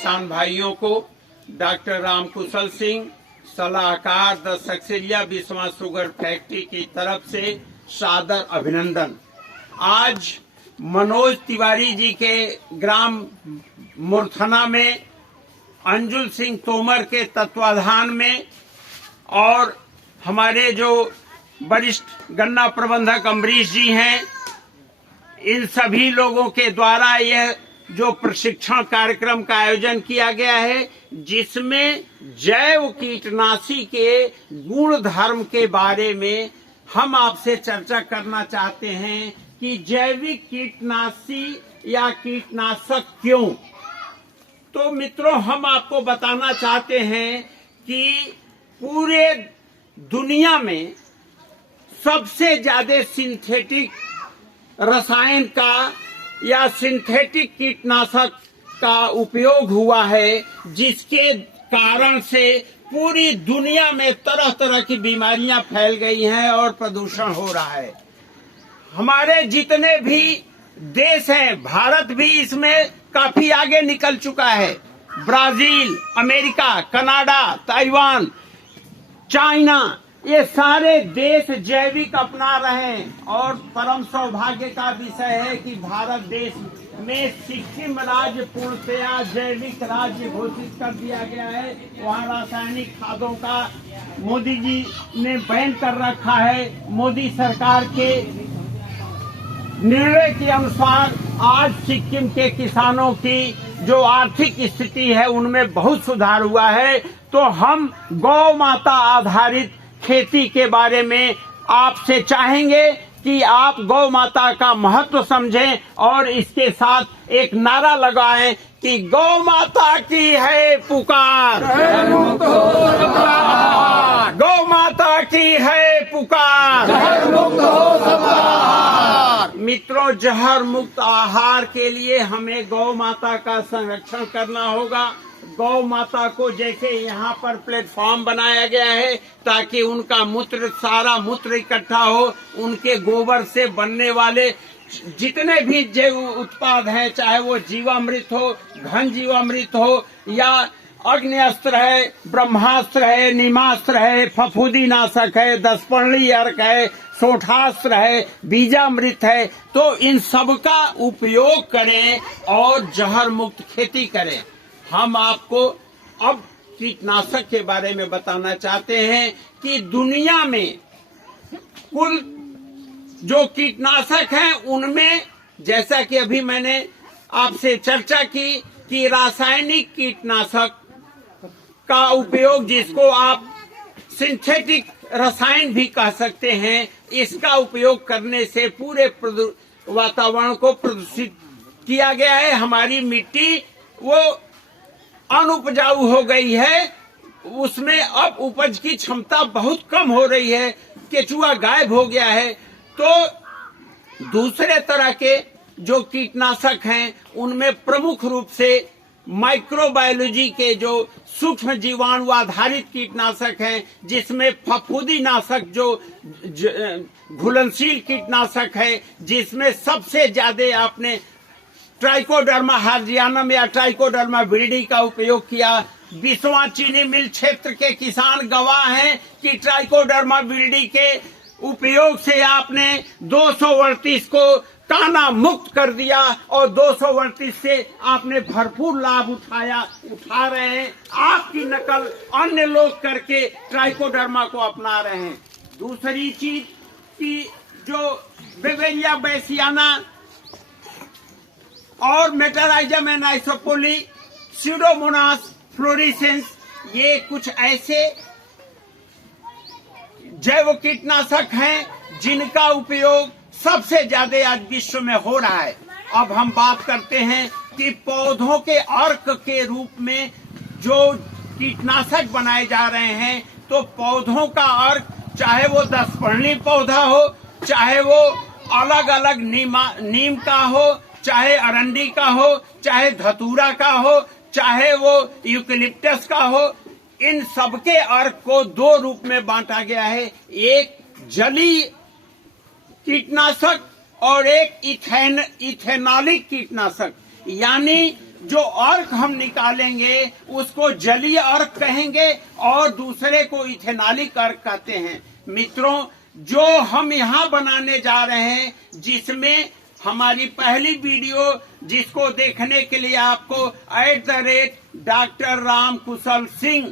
किसान भाइयों को डॉक्टर रामकुशल सिंह, सलाहकार the Saksaria Biswa sugar factory की तरफ से सादर अभिनंदन। आज मनोज तिवारी जी के ग्राम मुरथना में अंजुल सिंह तोमर के तत्वाधान में और हमारे जो वरिष्ठ गन्ना प्रबंधक अम्बरीश जी हैं, इन सभी लोगों के द्वारा यह जो प्रशिक्षण कार्यक्रम का आयोजन किया गया है, जिसमें जैव कीटनाशी के गुण धर्म के बारे में हम आपसे चर्चा करना चाहते हैं कि जैविक कीटनाशी या कीटनाशक क्यों। तो मित्रों, हम आपको बताना चाहते हैं कि पूरे दुनिया में सबसे ज्यादा सिंथेटिक रसायन का या सिंथेटिक कीटनाशक का उपयोग हुआ है, जिसके कारण से पूरी दुनिया में तरह तरह की बीमारियां फैल गई हैं और प्रदूषण हो रहा है। हमारे जितने भी देश हैं, भारत भी इसमें काफी आगे निकल चुका है। Brazil, America, Canada, Taiwan, China, ये सारे देश जैविक अपना रहे हैं और परम सौभाग्य का विषय है कि भारत देश में सिक्किम राज्य पूर्णतया जैविक राज्य घोषित कर दिया गया है। वहाँ रासायनिक खादों का मोदी जी ने बैन कर रखा है। मोदी सरकार के निर्णय के अनुसार आज सिक्किम के किसानों की जो आर्थिक स्थिति है उनमें बहुत सुधार हुआ है। तो हम गौ माता आधारित खेती के बारे में आपसे चाहेंगे कि आप गौ माता का महत्व समझें और इसके साथ एक नारा लगाएं कि गौ माता की है पुकार, गौ माता की है पुकार। मित्रों, जहर मुक्त आहार के लिए हमें गौ माता का संरक्षण करना होगा। गौ माता को जैसे यहाँ पर प्लेटफॉर्म बनाया गया है ताकि उनका मूत्र, सारा मूत्र इकट्ठा हो, उनके गोबर से बनने वाले जितने भी जैव उत्पाद हैं, चाहे वो जीवामृत हो, घन जीवामृत हो या अग्निअस्त्र है, ब्रह्मास्त्र है, नीमास्त्र है, फफूंदी नाशक है, दसपर्णी अर्क है, सोठास्त्र है, बीजामृत है, तो इन सब का उपयोग करें और जहर मुक्त खेती करें। हम आपको अब कीटनाशक के बारे में बताना चाहते हैं कि दुनिया में कुल जो कीटनाशक हैं उनमें, जैसा कि अभी मैंने आपसे चर्चा की कि रासायनिक कीटनाशक का उपयोग, जिसको आप सिंथेटिक रसायन भी कह सकते हैं, इसका उपयोग करने से पूरे वातावरण को प्रदूषित किया गया है। हमारी मिट्टी वो अनुपजाऊ हो गई है, उसमें अब उपज की क्षमता बहुत कम हो रही है, केचुआ गायब हो गया है। तो दूसरे तरह के जो कीटनाशक हैं उनमें प्रमुख रूप से माइक्रोबायोलॉजी के जो सूक्ष्म जीवाणु आधारित कीटनाशक हैं, जिसमें फफूंदी नाशक जो घुलनशील कीटनाशक है, जिसमें सबसे ज्यादा आपने ट्राइकोडर्मा हार्जियानम या ट्राइकोडर्मा विरिडी का उपयोग किया। बिस्वा चीनी मिल क्षेत्र के किसान गवाह हैं कि ट्राइकोडर्मा विरिडी के उपयोग से आपने 238 को काना मुक्त कर दिया और 238 से आपने भरपूर लाभ उठा रहे हैं। आपकी नकल अन्य लोग करके ट्राइकोडर्मा को अपना रहे हैं। दूसरी चीज की जो बेवेरिया बैसियाना और मेटाराइजम एनाइसोपोली, स्यूडोमोनास फ्लोरिसेंस, ये कुछ ऐसे जैव कीटनाशक हैं जिनका उपयोग सबसे ज्यादा आज विश्व में हो रहा है। अब हम बात करते हैं कि पौधों के अर्क के रूप में जो कीटनाशक बनाए जा रहे हैं, तो पौधों का अर्क, चाहे वो दसपर्णी पौधा हो, चाहे वो अलग अलग नीम का हो, चाहे अरंडी का हो, चाहे धतूरा का हो, चाहे वो यूकेलिप्टस का हो, इन सबके अर्क को दो रूप में बांटा गया है। एक जलीय कीटनाशक और एक इथेनॉलिक कीटनाशक, यानी जो अर्क हम निकालेंगे उसको जलीय अर्क कहेंगे और दूसरे को इथेनॉलिक अर्क कहते हैं। मित्रों, जो हम यहाँ बनाने जा रहे हैं, जिसमें हमारी पहली वीडियो जिसको देखने के लिए आपको @डॉक्टर राम कुशल सिंह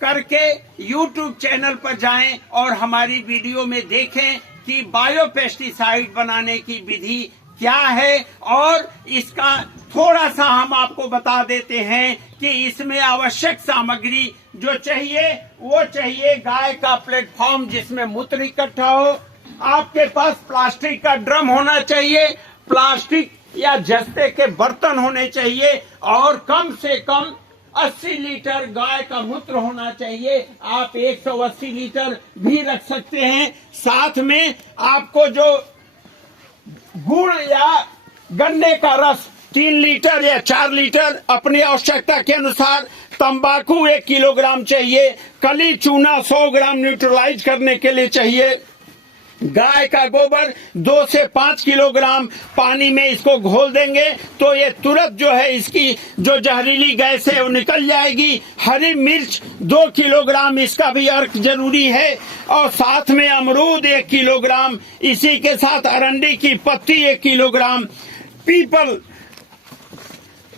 करके YouTube चैनल पर जाएं और हमारी वीडियो में देखें कि बायोपेस्टिसाइड बनाने की विधि क्या है। और इसका थोड़ा सा हम आपको बता देते हैं कि इसमें आवश्यक सामग्री जो चाहिए वो चाहिए गाय का प्लेटफॉर्म जिसमें मूत्र इकट्ठा हो, आपके पास प्लास्टिक का ड्रम होना चाहिए, प्लास्टिक या जस्ते के बर्तन होने चाहिए और कम से कम 80 लीटर गाय का मूत्र होना चाहिए। आप 180 लीटर भी रख सकते हैं। साथ में आपको जो गुड़ या गन्ने का रस 3 लीटर या 4 लीटर अपनी आवश्यकता के अनुसार, तंबाकू 1 किलोग्राम चाहिए, कली चूना 100 ग्राम न्यूट्रलाइज करने के लिए चाहिए, गाय का गोबर 2 से 5 किलोग्राम पानी में इसको घोल देंगे तो ये तुरंत जो है इसकी जो जहरीली गैस है वो निकल जाएगी। हरी मिर्च 2 किलोग्राम, इसका भी अर्क जरूरी है। और साथ में अमरूद 1 किलोग्राम, इसी के साथ अरंडी की पत्ती 1 किलोग्राम,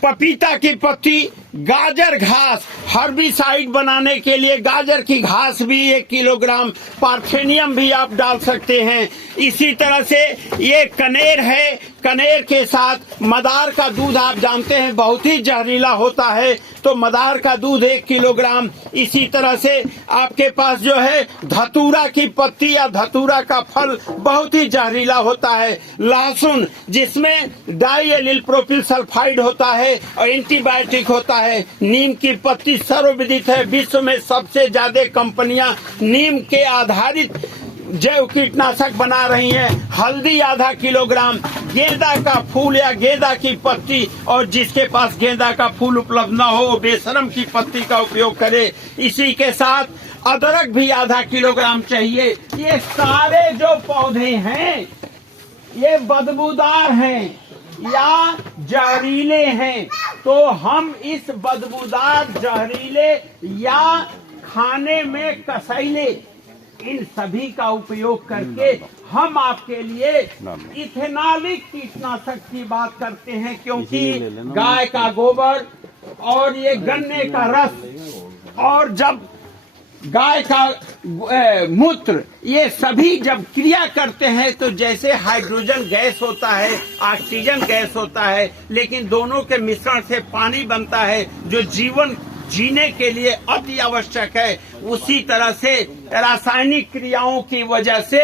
पपीता की पत्ती, गाजर घास, हर्बिसाइड बनाने के लिए गाजर की घास भी 1 किलोग्राम, पार्थेनियम भी आप डाल सकते हैं। इसी तरह से ये कनेर है, कनेर के साथ मदार का दूध आप जानते हैं बहुत ही जहरीला होता है, तो मदार का दूध 1 किलोग्राम। इसी तरह से आपके पास जो है धतूरा की पत्ती या धतूरा का फल बहुत ही जहरीला होता है, लहसुन जिसमें डाइएलिल प्रोपिल सल्फाइड होता है और एंटीबायोटिक होता है, नीम की पत्ती सर्वविदित है, विश्व में सबसे ज्यादा कंपनियां नीम के आधारित जैव कीटनाशक बना रही हैं। हल्दी आधा किलोग्राम, गेंदा का फूल या गेंदा की पत्ती, और जिसके पास गेंदा का फूल उपलब्ध न हो बेशरम की पत्ती का उपयोग करे। इसी के साथ अदरक भी आधा किलोग्राम चाहिए। ये सारे जो पौधे हैं ये बदबूदार हैं या जहरीले हैं, तो हम इस बदबूदार, जहरीले या खाने में कसैले इन सभी का उपयोग करके हम आपके लिए इथेनॉलिक कीटनाशक की बात करते हैं, क्योंकि गाय का गोबर और ये गन्ने का रस और जब गाय का मूत्र, ये सभी जब क्रिया करते हैं तो जैसे हाइड्रोजन गैस होता है, ऑक्सीजन गैस होता है, लेकिन दोनों के मिश्रण से पानी बनता है जो जीवन जीने के लिए अति आवश्यक है। उसी तरह से रासायनिक क्रियाओं की वजह से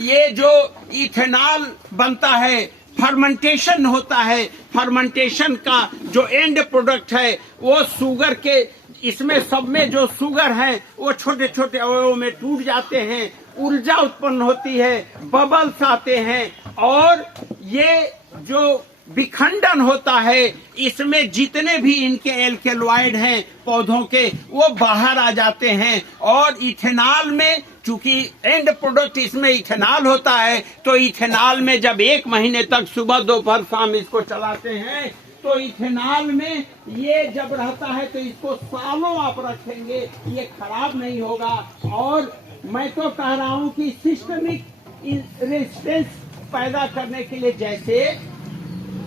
ये जो इथेनॉल बनता है, फर्मेंटेशन होता है, फर्मेंटेशन का जो एंड प्रोडक्ट है वो शुगर के, इसमें सब में जो शुगर है वो छोटे छोटे अवयवों में टूट जाते हैं, ऊर्जा उत्पन्न होती है, बबल्स आते हैं और ये जो विखंडन होता है इसमें जितने भी इनके एल्केलॉइड हैं पौधों के वो बाहर आ जाते हैं। और इथेनॉल में चूंकि एंड प्रोडक्ट इसमें इथेनॉल होता है, तो इथेनॉल में जब 1 महीने तक सुबह दोपहर शाम इसको चलाते हैं तो इथेनॉल में ये जब रहता है तो इसको सालों आप रखेंगे, ये खराब नहीं होगा। और मैं तो कह रहा हूँ कि सिस्टमिक रेजिस्टेंस पैदा करने के लिए, जैसे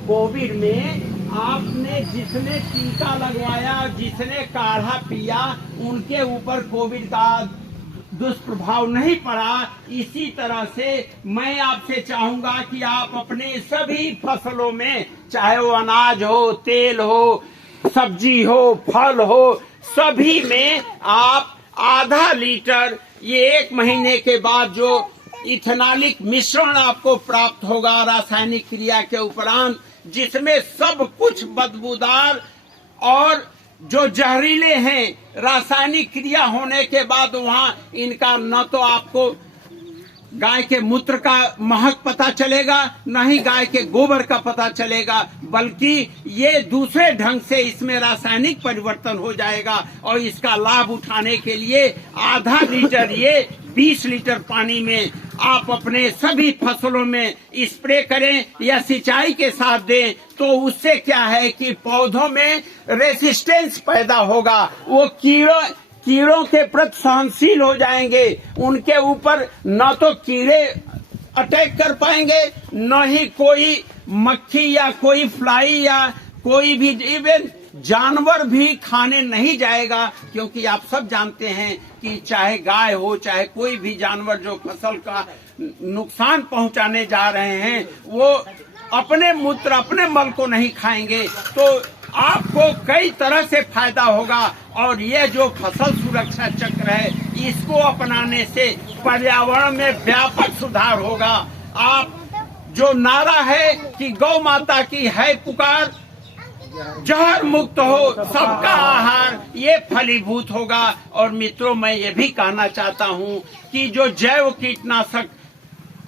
कोविड में आपने जिसने टीका लगवाया, जिसने काढ़ा पिया, उनके ऊपर कोविड का दुष्प्रभाव नहीं पड़ा, इसी तरह से मैं आपसे चाहूंगा कि आप अपने सभी फसलों में, चाहे वो अनाज हो, तेल हो, सब्जी हो, फल हो, सभी में आप आधा लीटर, ये 1 महीने के बाद जो इथेनॉलिक मिश्रण आपको प्राप्त होगा रासायनिक क्रिया के उपरांत, जिसमें सब कुछ बदबूदार और जो जहरीले हैं, रासायनिक क्रिया होने के बाद वहां इनका न तो आपको गाय के मूत्र का महक पता चलेगा, न ही गाय के गोबर का पता चलेगा, बल्कि ये दूसरे ढंग से इसमें रासायनिक परिवर्तन हो जाएगा। और इसका लाभ उठाने के लिए आधा लीटर ये 20 लीटर पानी में आप अपने सभी फसलों में स्प्रे करें या सिंचाई के साथ दें, तो उससे क्या है कि पौधों में रेसिस्टेंस पैदा होगा। वो कीड़ों के प्रति सहनशील हो जाएंगे। उनके ऊपर न तो कीड़े अटैक कर पाएंगे, न ही कोई मक्खी या कोई फ्लाई या कोई भी इवन जानवर भी खाने नहीं जाएगा। क्योंकि आप सब जानते हैं कि चाहे गाय हो चाहे कोई भी जानवर जो फसल का नुकसान पहुंचाने जा रहे हैं, वो अपने मूत्र अपने मल को नहीं खाएंगे। तो आपको कई तरह से फायदा होगा। और ये जो फसल सुरक्षा चक्र है, इसको अपनाने से पर्यावरण में व्यापक सुधार होगा। आप जो नारा है कि गौ माता की है पुकार, जहर मुक्त हो सबका आहार, ये फलीभूत होगा। और मित्रों, मैं ये भी कहना चाहता हूँ कि जो जैव कीटनाशक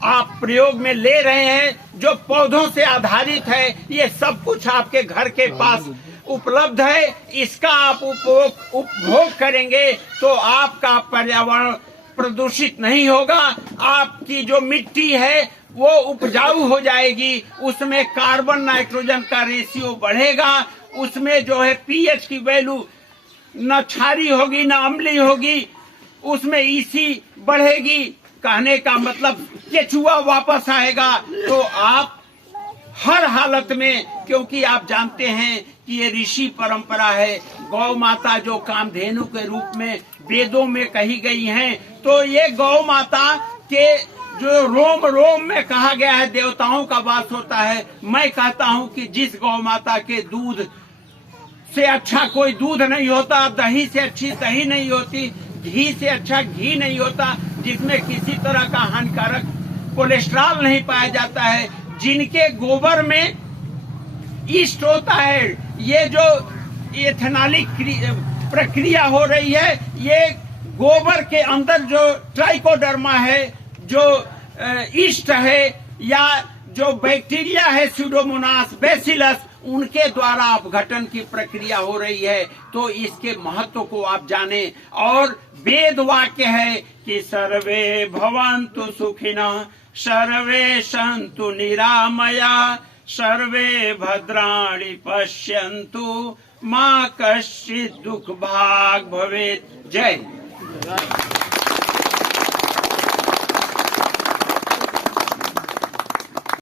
आप प्रयोग में ले रहे हैं, जो पौधों से आधारित है, ये सब कुछ आपके घर के पास उपलब्ध है। इसका आप उपभोग करेंगे तो आपका पर्यावरण प्रदूषित नहीं होगा। आपकी जो मिट्टी है वो उपजाऊ हो जाएगी, उसमें कार्बन नाइट्रोजन का रेशियो बढ़ेगा, उसमें जो है पीएच की वैल्यू न क्षारीय होगी न अम्लीय होगी, उसमें ईसी बढ़ेगी। कहने का मतलब केचुआ वापस आएगा। तो आप हर हालत में, क्योंकि आप जानते हैं कि ये ऋषि परंपरा है, गौ माता जो कामधेनु के रूप में वेदों में कही गई हैं, तो ये गौ माता के जो रोम रोम में कहा गया है देवताओं का वास होता है। मैं कहता हूं कि जिस गौ माता के दूध से अच्छा कोई दूध नहीं होता, दही से अच्छी दही नहीं होती, घी से अच्छा घी नहीं होता, जिसमें किसी तरह का हानिकारक कोलेस्ट्रॉल नहीं पाया जाता है, जिनके गोबर में ईस्ट होता है, ये जो एथेनॉलिक प्रक्रिया हो रही है, ये गोबर के अंदर जो ट्राइकोडर्मा है, जो ईस्ट है या जो बैक्टीरिया है स्यूडोमोनास बैसिलस, उनके द्वारा अपघटन की प्रक्रिया हो रही है। तो इसके महत्व को आप जाने। और वेद वाक्य है कि सर्वे भवन्तु सुखिनः सर्वे सन्तु निरामया सर्वे भद्राणि पश्यन्तु मा कश्चित् दुःख भाग् भवेत्। जय।